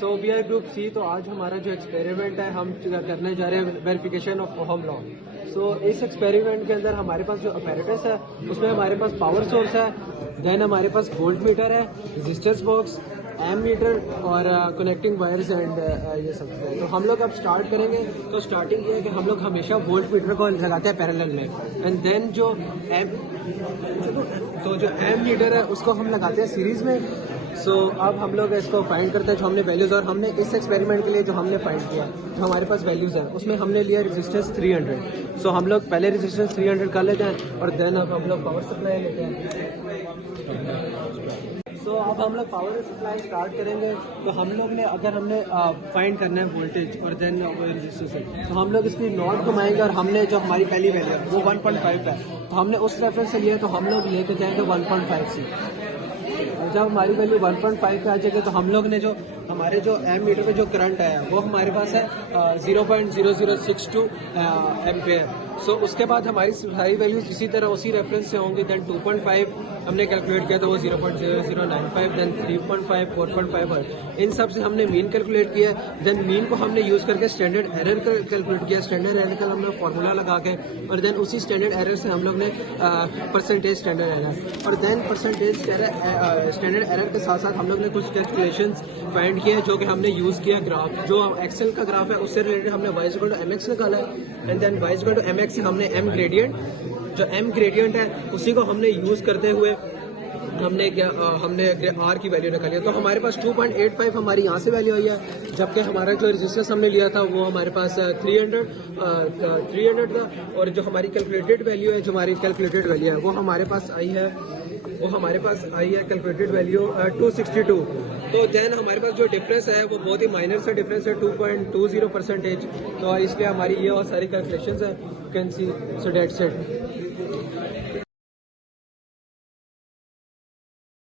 So we are group C. तो आज हमारा जो एक्सपेरिमेंट है हम करने जा रहे हैं वेरिफिकेशन ऑफ ओहम लॉ। सो इस एक्सपेरिमेंट के अंदर हमारे पास जो अपैरेटस है उसमें हमारे पास पावर सोर्स है, देन हमारे पास वोल्ट मीटर है, रेजिस्टेंस बॉक्स, एम मीटर और कनेक्टिंग वायर्स एंड ये सब है। तो हम लोग अब स्टार्ट करेंगे। तो स्टार्टिंग ये है कि हम लोग हमेशा वोल्ट मीटर को लगाते हैं पैरेलल में, एंड देन जो एम मीटर है उसको हम लगाते हैं सीरीज में। सो अब हम लोग इसको फाइंड करते हैं जो हमने वैल्यूज़, और हमने इस एक्सपेरिमेंट के लिए जो हमने फाइंड किया जो हमारे पास वैल्यूज़ है उसमें हमने लिया रेजिस्टेंस 300। सो हम लोग पहले रेजिस्टेंस 300 कर लेते हैं और देन अब हम लोग पावर सप्लाई लेते हैं। सो अब हम लोग पावर सप्लाई स्टार्ट करेंगे। तो हम लोग ने अगर हमने फाइंड करना है वोल्टेज और देन रेजिस्टेंस है, तो हम लोग इसकी नॉट घुमाएंगे और हमने जो हमारी पहली वैल्यू है वो 1.5 है, तो हमने उस रेफरेंस से लिया, तो हम लोग लेके जाएंगे 1.5 से। जब हमारी वैल्यू 1.5 पे आ जाएगी तो हम लोग ने जो हमारे जो एम मीटर में जो करंट आया वो हमारे पास है 0.0062 एम्पेयर। सो उसके बाद हमारी सारी वैल्यूज इसी तरह उसी रेफरेंस से होंगी। देन 2.5 हमने कैलकुलेट किया तो वो 0.0095, देन 3.5, 4.5 और इन सब से हमने मीन कैलकुलेट किया। देन मीन को हमने यूज़ करके स्टैंडर्ड एरर कैलकुलेट किया। स्टैंडर्ड एरर का हमने फार्मूला लगा के, और देन उसी स्टैंडर्ड एरर से हम लोग ने परसेंटेज स्टैंडर्ड एरर, और देन परसेंटेज स्टैंडर्ड एरर के साथ साथ हम लोग ने कुछ कैलकुलेशंस फाइंड किया जो कि हमने यूज़ किया। ग्राफ जो एक्सेल का ग्राफ है उससे रिलेटेड हमने y = mx निकाला है, एंड देन y = mx से हमने m ग्रेडियंट, जो m ग्रेडियंट है उसी को हमने यूज़ करते हुए हमने R की वैल्यू निकाली है। तो हमारे पास 2.85 हमारी यहाँ से वैल्यू आई है, जबकि हमारा जो रेजिस्टेंस हमने लिया था वो हमारे पास 300 था, और जो हमारी कैलकुलेटेड वैल्यू है, जो हमारी कैलकुलेटेड वैल्यू है वो हमारे पास आई है कैलकुलेटेड वैल्यू 262। तो देन हमारे पास जो डिफरेंस है वो बहुत ही माइनर सा डिफरेंस है 2.20%। तो इसलिए हमारी ये और सारी कैलकुलेशंस है, you can see, so that's it.